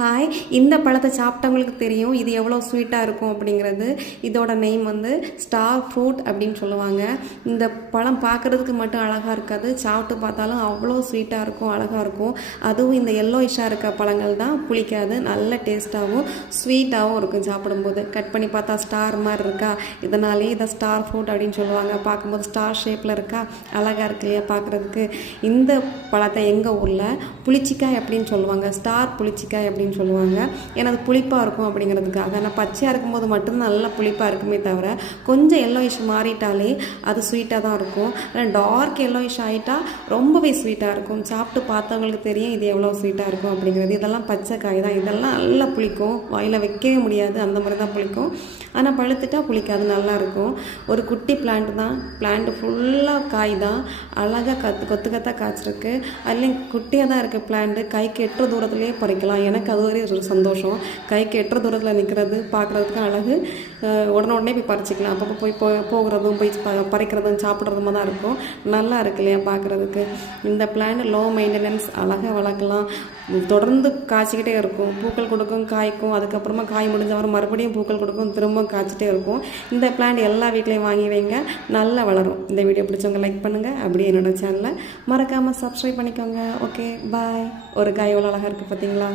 Hi, இந்த பழத்தை சாப்பிட்டவங்களுக்கு தெரியும் இது எவ்வளோ ஸ்வீட்டாக இருக்கும் அப்படிங்கிறது. இதோட நேம் வந்து ஸ்டார் ஃப்ரூட் அப்படின்னு சொல்லுவாங்க. இந்த பழம் பார்க்குறதுக்கு மட்டும் அழகாக இருக்காது, சாப்பிட்டு பார்த்தாலும் அவ்வளோ ஸ்வீட்டாக இருக்கும், அழகாக இருக்கும். அதுவும் இந்த எல்லோயிஷாக இருக்க பழங்கள் தான் புளிக்காது, நல்ல டேஸ்ட்டாகவும் ஸ்வீட்டாகவும் இருக்கும். சாப்பிடும்போது கட் பண்ணி பார்த்தா ஸ்டார் மாதிரி இருக்கா, இதனாலே இதை ஸ்டார் ஃப்ரூட் அப்படின்னு சொல்லுவாங்க. பார்க்கும்போது ஸ்டார் ஷேப்பில் இருக்கா, அழகாக இருக்கு இல்லையா பார்க்குறதுக்கு. இந்த பழத்தை எங்கள் ஊரில் புளிச்சிக்காய் அப்படின்னு சொல்லுவாங்க, ஸ்டார் புளிச்சிக்காய் அப்படின்னு சொல்லுவாங்க. ஏன்னா அது புளிப்பாக இருக்கும் அப்படிங்கிறதுக்காக. ஆனால் பச்சையாக இருக்கும்போது மட்டும்தான் நல்லா புளிப்பாக இருக்குமே தவிர, கொஞ்சம் எல்லோயிஷ் மாறிட்டாலே அது ஸ்வீட்டாக தான் இருக்கும். ஆனால் டார்க் எல்லோயிஷ் ஆகிட்டா ரொம்பவே ஸ்வீட்டாக இருக்கும். சாப்பிட்டு பார்த்தவங்களுக்கு தெரியும் இது எவ்வளோ ஸ்வீட்டாக இருக்கும் அப்படிங்கிறது. இதெல்லாம் பச்சை காய் தான், இதெல்லாம் நல்லா புளிக்கும், வாயில் வைக்கவே முடியாது, அந்த மாதிரி தான் புளிக்கும். ஆனால் பழுத்துட்டா புளிக்காது, நல்லாயிருக்கும். ஒரு குட்டி பிளான்ட் தான், பிளான்ட் ஃபுல்லாக காய் தான், அழகாக கொத்து கொத்தாக காய்ச்சிருக்கு. அதுலேயும் குட்டியாக தான் இருக்குது பிளான்ட்டு. கைக்கு எட்டுற தூரத்துலேயே பறிக்கலாம். எனக்கு அது ஒரு சந்தோஷம். கைக்கு எட்டுற தூரத்தில் நிற்கிறது பார்க்குறதுக்கு அழகு. உடனே போய் பறிச்சிக்கலாம். அப்பப்போ போகிறதும் போய் பறிக்கிறதும் சாப்பிட்றதுமா தான் இருக்கும். நல்லா இருக்கு இல்லையா பார்க்குறதுக்கு. இந்த பிளான்ட் லோ மெயின்டெனன்ஸ், அழகாக வளர்க்கலாம். தொடர்ந்து காய்ச்சிக்கிட்டே இருக்கும், பூக்கள் கொடுக்கும், காய்க்கும். அதுக்கப்புறமா காய் முடிஞ்ச வர மறுபடியும் பூக்கள் கொடுக்கும், திரும்ப காய்ச்சிட்டே இருக்கும். இந்த பிளான்ட் எல்லா வீட்லேயும் வாங்கி வைங்க, நல்லா வளரும். இந்த வீடியோ பிடிச்சவங்க லைக் பண்ணுங்கள், அப்படியே என்னோடய சேனலை மறக்காமல் சப்ஸ்கிரைப் பண்ணிக்கோங்க. ஓகே, பாய். ஒரு காய் எவ்வளோ அழகாக இருக்குது பார்த்தீங்களா?